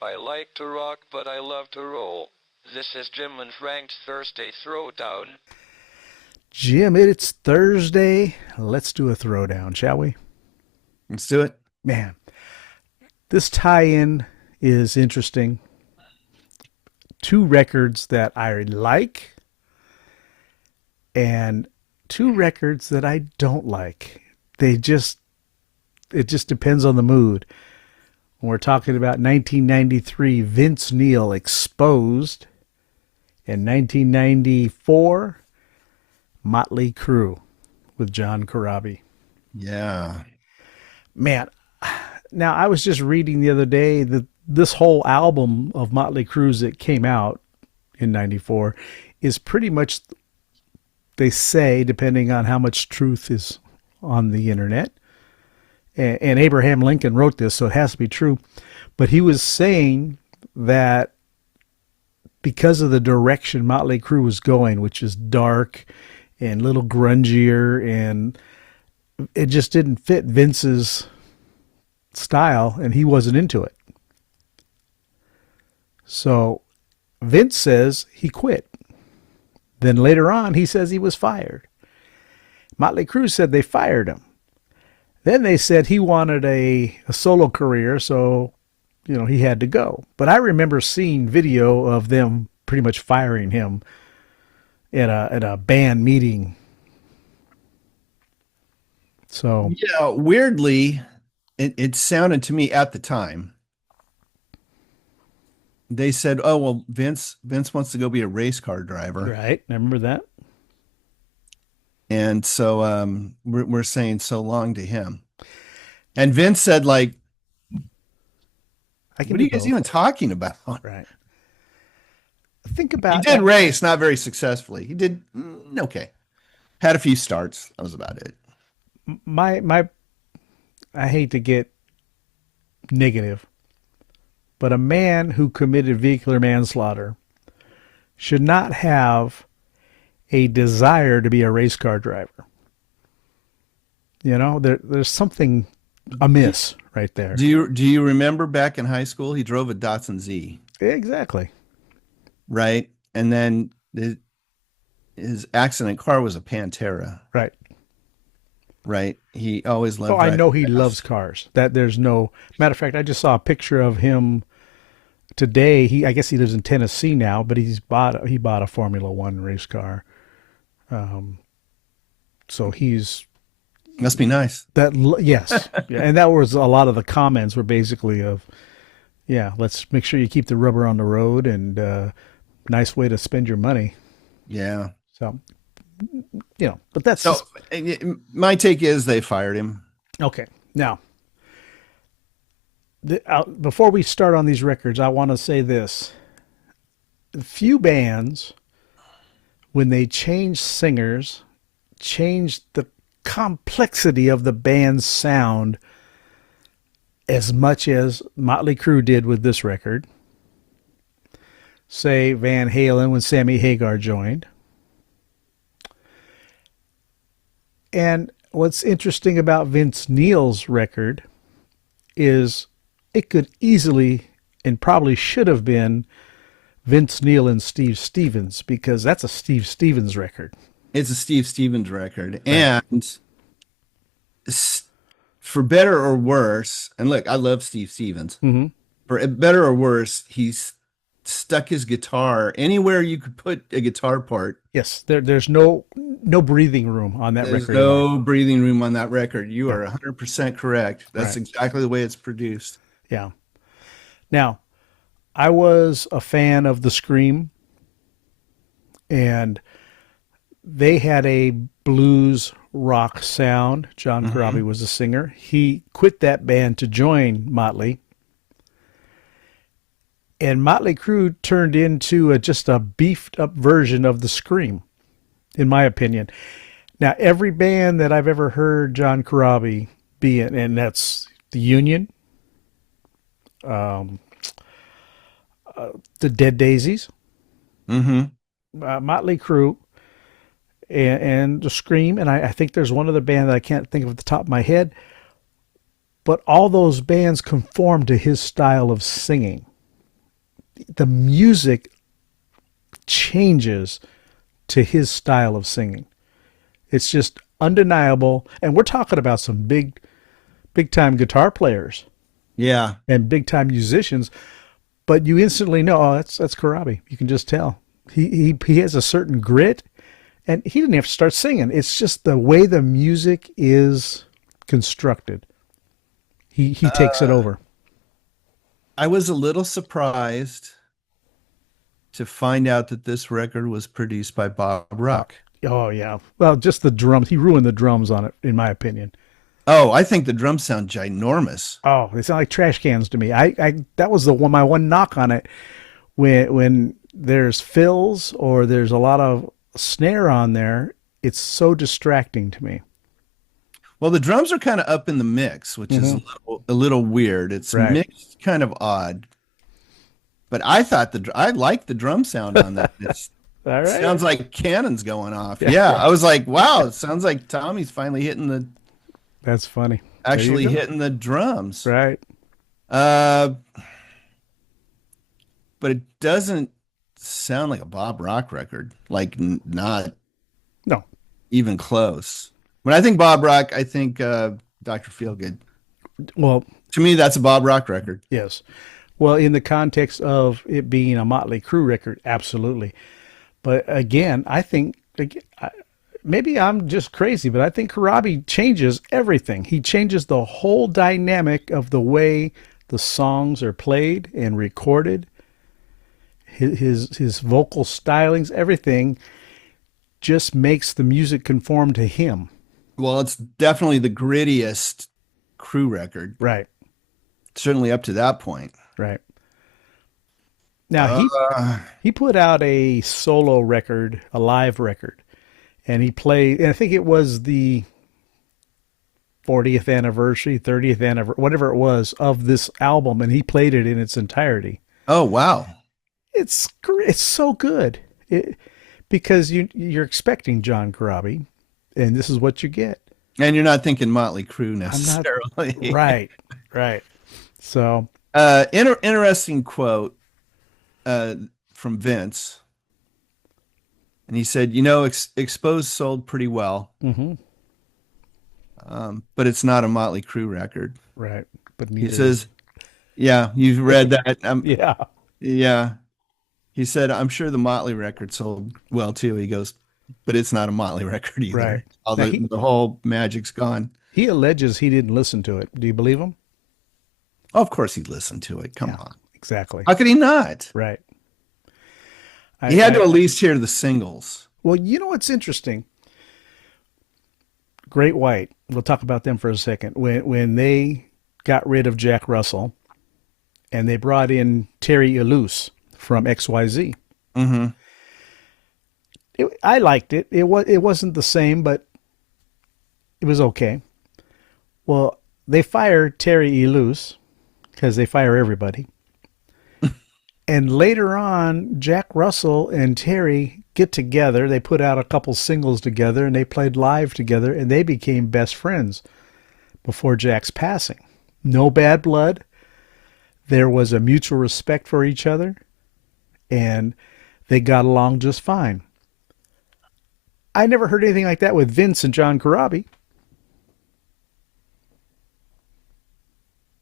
I like to rock, but I love to roll. This is Jim and Frank's Thursday Throwdown. Jim, it's Thursday. Let's do a throwdown, shall we? Let's do it. Man, this tie in is interesting. Two records that I like and two records that I don't like. It just depends on the mood. When we're talking about 1993, Vince Neil Exposed, and 1994, Motley Crue with John Corabi. Yeah. Man, now I was just reading the other day that this whole album of Motley Crue's that came out in 94 is pretty much, they say, depending on how much truth is on the internet, and Abraham Lincoln wrote this, so it has to be true, but he was saying that because of the direction Motley Crue was going, which is dark and a little grungier, and it just didn't fit Vince's style, and he wasn't into it. So Vince says he quit. Then later on, he says he was fired. Motley Crue said they fired him. Then they said he wanted a solo career, so he had to go. But I remember seeing video of them pretty much firing him at a band meeting. So Yeah, weirdly, it sounded to me at the time. They said, "Oh well, Vince wants to go be a race car driver," right, I remember that. and so we're saying so long to him. And Vince said, "Like, I can what are do you guys both. even talking about?" Right. Think He about did race, not very successfully. He did okay. Had a few starts. That was about it. my. I hate to get negative, but a man who committed vehicular manslaughter should not have a desire to be a race car driver. There's something amiss right there. Do you remember back in high school? He drove a Datsun Z, Exactly. right? And then his accident car was a Pantera, Right. right? He always loved Oh, I know driving he loves fast. cars. That there's no matter of fact. I just saw a picture of him today. I guess he lives in Tennessee now, but he bought a Formula One race car. So he's Must be nice. yes, yeah, and that was a lot of the comments were basically of, yeah, let's make sure you keep the rubber on the road, and nice way to spend your money. Yeah. So but that's So my take is they fired him. okay. Now, before we start on these records, I want to say this: few bands, when they change singers, change the complexity of the band's sound as much as Motley Crue did with this record. Say Van Halen when Sammy Hagar joined. And what's interesting about Vince Neil's record is it could easily and probably should have been Vince Neil and Steve Stevens, because that's a Steve Stevens record. It's a Steve Stevens record. Right. And for better or worse, and look, I love Steve Stevens. Mm-hmm. For better or worse, he's stuck his guitar anywhere you could put a guitar part. Yes, there's no breathing room on that There's record. no breathing room on that record. You are 100% correct. That's Right. exactly the way it's produced. Yeah. Now, I was a fan of the Scream, and they had a blues rock sound. John Corabi was the singer. He quit that band to join Motley. And Motley Crue turned into just a beefed up version of the Scream, in my opinion. Now, every band that I've ever heard John Corabi be in, and that's the Union, the Dead Daisies, Motley Crue, and the Scream, and I think there's one other band that I can't think of at the top of my head, but all those bands conform to his style of singing. the music changes to his style of singing. It's just undeniable. And we're talking about some big time guitar players Yeah. and big time musicians, but you instantly know, oh, that's Karabi. You can just tell. He has a certain grit, and he didn't have to start singing. It's just the way the music is constructed. He takes it over. I was a little surprised to find out that this record was produced by Bob Rock. Oh yeah. Well, just the drums. He ruined the drums on it, in my opinion. Oh, I think the drums sound ginormous. Oh, they sound like trash cans to me. I that was my one knock on it. When there's fills or there's a lot of snare on there, it's so distracting to me. Well, the drums are kind of up in the mix, which is a little weird. It's Right. mixed kind of odd. But I like the drum sound on that. It All right. sounds like cannons going off. Yeah, I was like, wow, it sounds like Tommy's finally That's funny. There you go. hitting the drums. Right. Uh, but it doesn't sound like a Bob Rock record. Like not No. even close. When I think Bob Rock, I think Dr. Feelgood. Well, To me, that's a Bob Rock record. yes. Well, in the context of it being a Motley Crue record, absolutely. But again, I think maybe I'm just crazy, but I think Karabi changes everything. He changes the whole dynamic of the way the songs are played and recorded. His vocal stylings, everything just makes the music conform to him. Well, it's definitely the grittiest Crue record, Right. certainly up to that point. Right. Now he put out a solo record, a live record, and he played. And I think it was the 40th anniversary, 30th anniversary, whatever it was of this album, and he played it in its entirety. Oh, wow. It's so good because you're expecting John Corabi, and this is what you get. And you're not thinking Motley Crue I'm not necessarily. right, right. So Interesting quote from Vince. And he said, Exposed sold pretty well, but it's not a Motley Crue record. right, but He neither. says, yeah, you've read that. Yeah, Yeah. He said, I'm sure the Motley record sold well too. He goes, but it's not a Motley record either. Right. All Now the whole magic's gone. he alleges he didn't listen to it. Do you believe him? Oh, of course he'd listen to it. Come on. Exactly. How could he not? Right. He had to at least hear the singles. Well, you know what's interesting? Great White. We'll talk about them for a second. When they got rid of Jack Russell and they brought in Terry Ilous from XYZ. Mm-hmm. I liked it. It wasn't the same, but it was okay. Well, they fired Terry Ilous because they fire everybody. And later on, Jack Russell and Terry get together. They put out a couple singles together and they played live together and they became best friends before Jack's passing. No bad blood. There was a mutual respect for each other and they got along just fine. I never heard anything like that with Vince and John Corabi.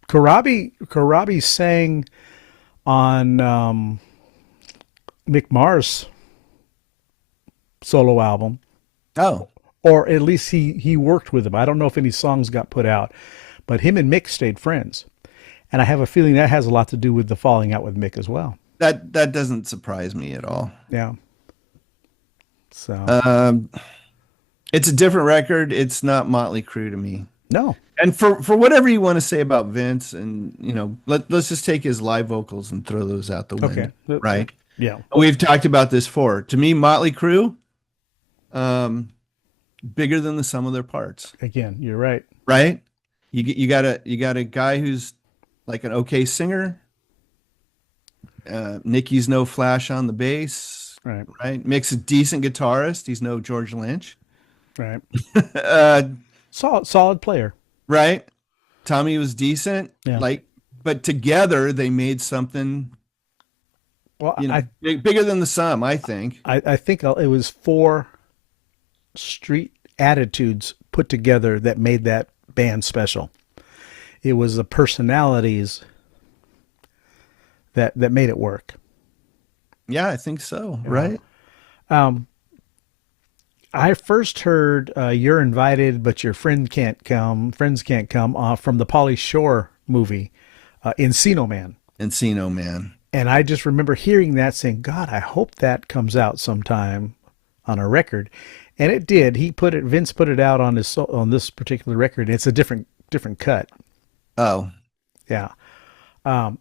Corabi sang on Mick Mars' solo album, Oh, or at least he worked with him. I don't know if any songs got put out, but him and Mick stayed friends, and I have a feeling that has a lot to do with the falling out with Mick as well. that doesn't surprise me at all. Yeah. So It's a different record. It's not Motley Crue to me. no, And for whatever you want to say about Vince, and let's just take his live vocals and throw those out the window, okay, right? yeah, We've talked about this before. To me, Motley Crue, bigger than the sum of their parts, again, you're right. right? You got a guy who's like an okay singer. Nicky's no Flash on the bass, Right, right? Mick's a decent guitarist. He's no George Lynch, right. uh, Solid player. right? Tommy was decent, Yeah. but together they made something Well, You know, bigger than the sum, I think. I think it was four street attitudes put together that made that band special. It was the personalities that made it work. Yeah, I think so. You know, Right? um, I first heard "You're Invited, but Your Friend Can't Come." Friends can't come from the Pauly Shore movie, Encino Man. Encino Man. And I just remember hearing that, saying, "God, I hope that comes out sometime on a record." And it did. Vince put it out on on this particular record. It's a different cut. Oh, Yeah. Um,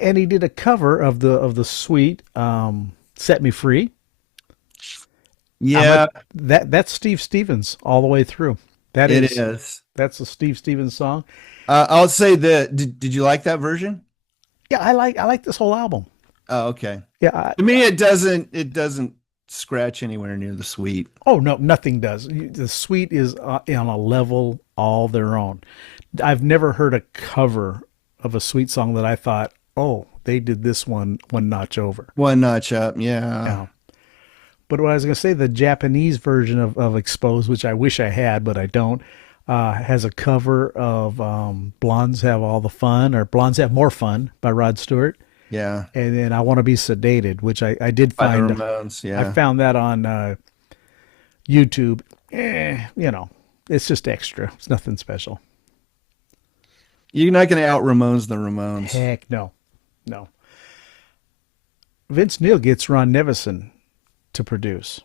and he did a cover of the suite, "Set Me Free." I'm like, yeah, that's Steve Stevens all the way through. That it is is. that's a Steve Stevens song. I'll say that. Did you like that version? Yeah, I like this whole album. Oh, okay. Yeah. To me, it doesn't scratch anywhere near the sweet. Oh no, nothing does. The suite is on a level all their own. I've never heard a cover of a sweet song that I thought, oh, they did this one notch over. One notch up. Yeah. Yeah. But what I was going to say, the Japanese version of Exposed, which I wish I had, but I don't, has a cover of Blondes Have All the Fun, or Blondes Have More Fun by Rod Stewart. Yeah. And then I Want to Be Sedated, which I did By the find. Ramones. I Yeah. found that on YouTube. It's just extra. It's nothing special. You're not going to out Ramones the Ramones. Heck no. No. Vince Neil gets Ron Nevison to produce.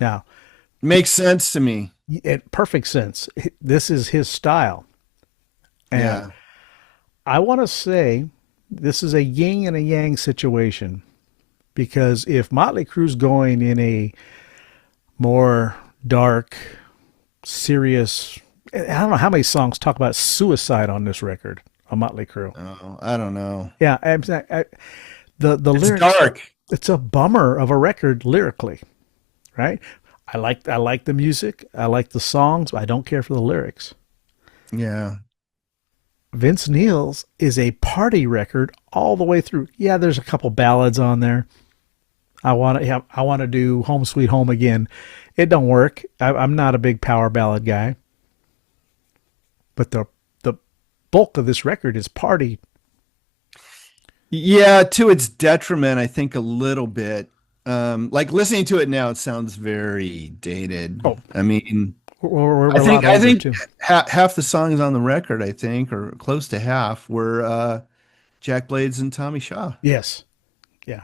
Now, Makes sense to me. it perfect sense. This is his style. And Yeah. I want to say this is a yin and a yang situation, because if Motley Crue's going in a more dark, serious, I don't know how many songs talk about suicide on this record, on Motley Crue. Oh, I don't know. Yeah, the It's lyrics. dark. It's a bummer of a record lyrically, right? I like the music, I like the songs, but I don't care for the lyrics. Yeah. Vince Neil's is a party record all the way through. Yeah, there's a couple ballads on there. I want to do Home Sweet Home again. It don't work. I'm not a big power ballad guy, but the bulk of this record is party. Yeah, to its detriment, I think a little bit. Like listening to it now, it sounds very dated. Oh, I mean, we're I a think lot I older think too. half the songs on the record, I think, or close to half, were Jack Blades and Tommy Shaw. Yes, yeah,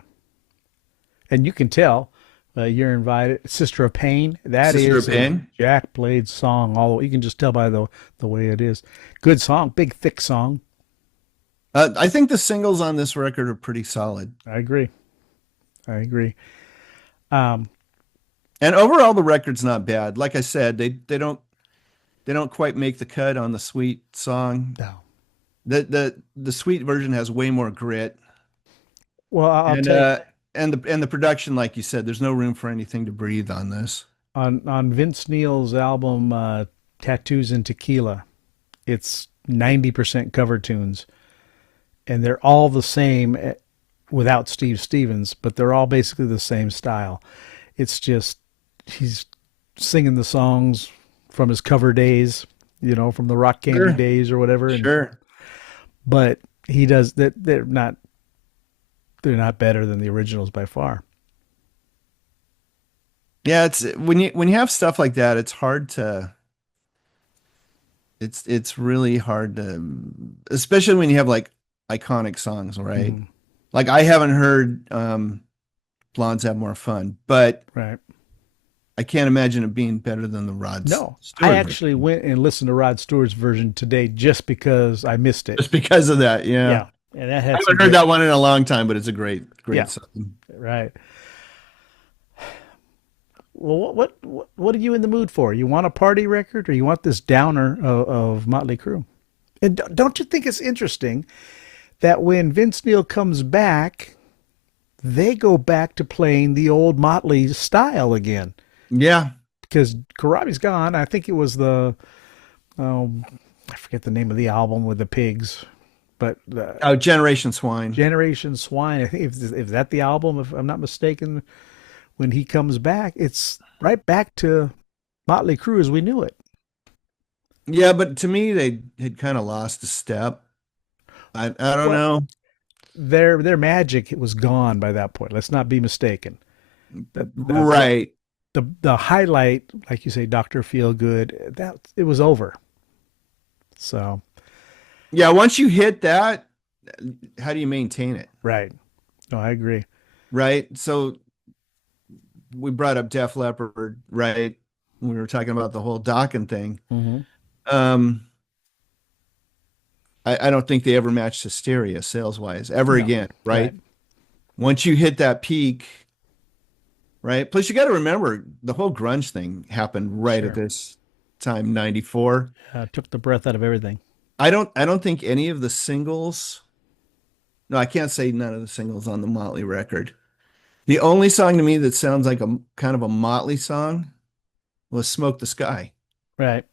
and you can tell. You're Invited, Sister of Pain. That Sister is of a Pain? Jack Blade song. All you can just tell by the way it is. Good song, big thick song. I think the singles on this record are pretty solid, I agree. I agree. Um, and overall, the record's not bad. Like I said, they don't quite make the cut on the Sweet song. no. The Sweet version has way more grit, Well, I'll and tell you, and the production, like you said, there's no room for anything to breathe on this. on Vince Neil's album Tattoos and Tequila, it's 90% cover tunes, and they're all the same without Steve Stevens, but they're all basically the same style. It's just he's singing the songs from his cover days, from the Rock Candy Sure, days or whatever, sure. but he does that. They're not better than the originals by far. Yeah, it's when you have stuff like that, it's really hard to, especially when you have like iconic songs, right? Mhm. Like I haven't heard Blondes Have More Fun, but Right. I can't imagine it being better than the Rod No, I Stewart version. actually went and listened to Rod Stewart's version today just because I missed it. Just because of that. Yeah. Yeah, and that I had some haven't heard great. that one in a long time, but it's a great Yeah, song. right. Well, what are you in the mood for? You want a party record, or you want this downer of Motley Crue? And don't you think it's interesting that when Vince Neil comes back, they go back to playing the old Motley style again? Yeah. Because Karabi's gone. I think it was the, um, I forget the name of the album with the pigs, but Oh, Generation Swine. Generation Swine. I think if that the album, if I'm not mistaken, when he comes back, it's right back to Motley Crue as we knew it. Yeah, but to me, they had kind of lost a step. I don't Well, know. their magic was gone by that point. Let's not be mistaken. The Right. the highlight, like you say, Doctor Feelgood, that it was over. So Yeah, once you hit that, how do you maintain it? right. No, I agree. Right. So we brought up Def Leppard, right? We were talking about the whole Dokken thing. Mm-hmm. Um, I don't think they ever matched Hysteria sales wise ever No, again, right. right? Once you hit that peak, right? Plus, you got to remember the whole grunge thing happened right at Sure. this time, 94. Took the breath out of everything. I don't think any of the singles, no, I can't say none of the singles on the Motley record. The only song to me that sounds like a kind of a Motley song was Smoke the Sky. Right.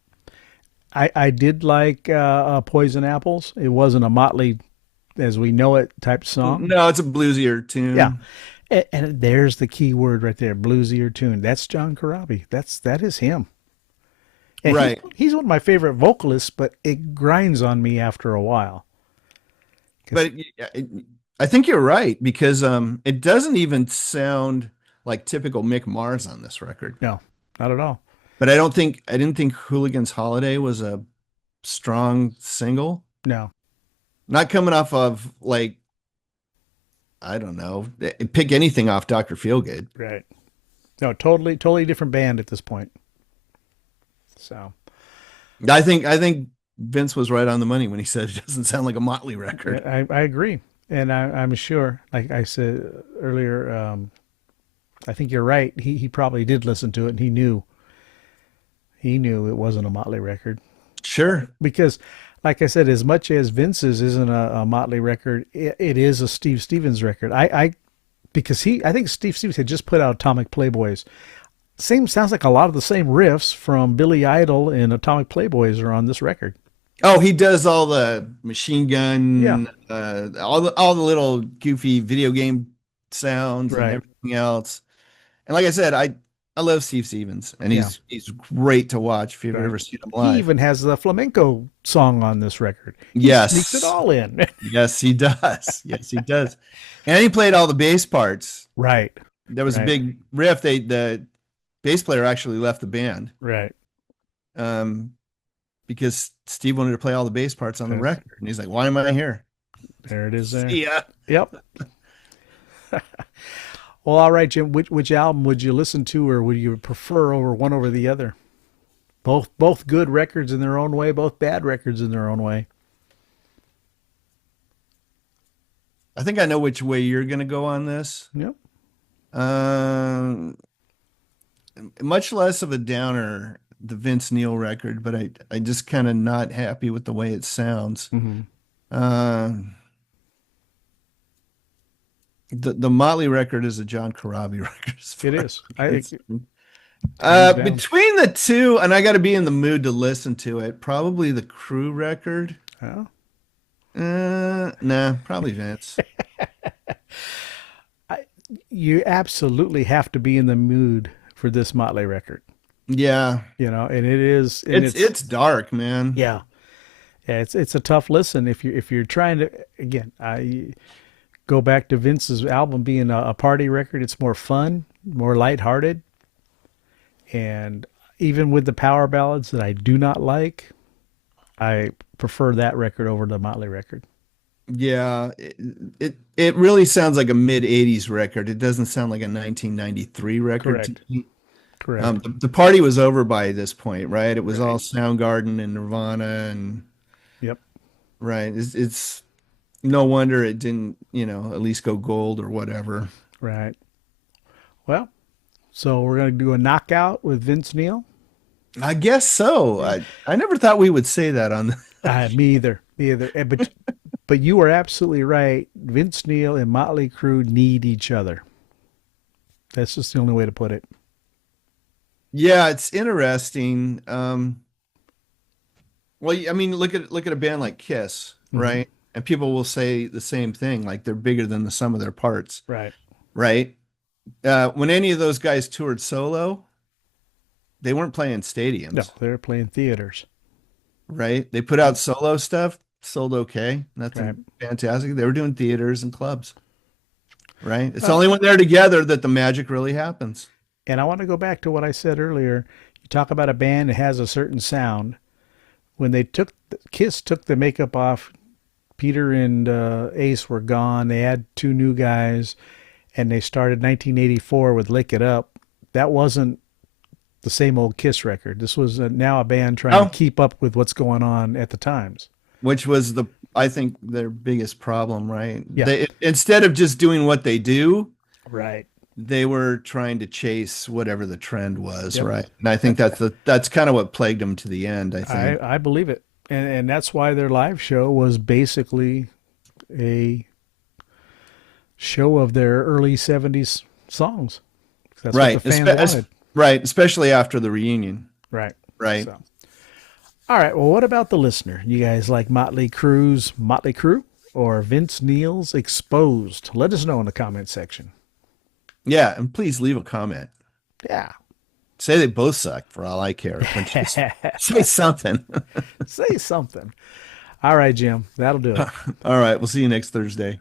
I did like Poison Apples. It wasn't a Motley as we know it type song. No, it's a bluesier Yeah. tune. And there's the key word right there, bluesier tune. That's John Corabi. That is him. And Right. he's one of my favorite vocalists, but it grinds on me after a while. 'Cause- But I think you're right because it doesn't even sound like typical Mick Mars on this record. no, not at all. But I didn't think Hooligan's Holiday was a strong single. No, Not coming off of like I don't know, pick anything off Dr. Feelgood. right. No, totally different band at this point. So I think Vince was right on the money when he said it doesn't sound like a Motley record. I agree. And I'm sure, like I said earlier, I think you're right. He probably did listen to it and he knew it wasn't a Motley record. Sure. Because like I said, as much as Vince's isn't a Motley record, it is a Steve Stevens record. Because I think Steve Stevens had just put out Atomic Playboys. Same sounds like a lot of the same riffs from Billy Idol and Atomic Playboys are on this record. Oh, he does all the machine Yeah, gun, all the little goofy video game sounds and right. everything else. And like I said, I love Steve Stevens, and Yeah, he's great to watch if you've right. ever seen him He live. even has the flamenco song on this record. He sneaks it Yes, all in. yes, he does. Yes, he does. And he played all the bass parts. Right, There was a right, big riff. The bass player actually left the band right. um, because Steve wanted to play all the bass parts on the That's, record, and he's like, "Why am I here?" there it is there. Yeah. Yep. Well, all right, Jim. Which album would you listen to, or would you prefer over one over the other? Both good records in their own way, both bad records in their own way. I think I know which way you're going to go on this. Yep. Um, Much less of a downer, the Vince Neil record, but I just kind of not happy with the way it sounds. Mm-hmm. Uh, the Motley record is a John Corabi record. It is. It's, Hands down. between the two, and I got to be in the mood to listen to it. Probably the Crew record. Well, Nah, probably Vince. you absolutely have to be in the mood for this Motley record. Yeah, And it is, and it's dark, man. yeah, yeah. It's a tough listen if you're trying to. Again, I go back to Vince's album being a party record. It's more fun, more lighthearted, and even with the power ballads that I do not like, I prefer that record over the Motley record. Yeah, it really sounds like a mid '80s record. It doesn't sound like a 1993 record to Correct. me. Correct. The party was over by this point, right? It was Right. all Soundgarden and Nirvana, and Yep. right. It's no wonder it didn't, at least go gold or whatever. Right. Well, so we're gonna do a knockout with Vince Neil. I guess so. I never thought we would say that on. Me either. Me either. But you are absolutely right. Vince Neil and Motley Crue need each other. That's just the only way to put it. Yeah, it's interesting. Well, I mean, look at a band like Kiss, Mm-hmm. right? And people will say the same thing, like they're bigger than the sum of their parts, Right. right? When any of those guys toured solo, they weren't playing No, stadiums, they're playing theaters. right? They put out solo stuff, sold okay, Right. nothing fantastic. They were doing theaters and clubs, right? It's Well, only when they're together that the magic really happens. and I want to go back to what I said earlier. You talk about a band that has a certain sound. When they took Kiss took the makeup off, Peter and Ace were gone. They had two new guys, and they started 1984 with "Lick It Up." That wasn't the same old Kiss record. This was now a band trying to Oh, keep up with what's going on at the times. which was I think their biggest problem, right? Yeah. They instead of just doing what they do, Right. they were trying to chase whatever the trend was, Yep. right? And I think that's kind of what plagued them to the end, I think. I believe it, and that's why their live show was basically a show of their early '70s songs. That's Right. what the fans wanted. Right, especially after the reunion, Right. right? So, all right. Well, what about the listener? You guys like Motley Crue, or Vince Neil's Exposed? Let us know in the comment section. Yeah, and please leave a comment. Yeah. Say they both suck for all I care. But just say something. Say something. All right, Jim. That'll do it. All right, we'll see you next Thursday.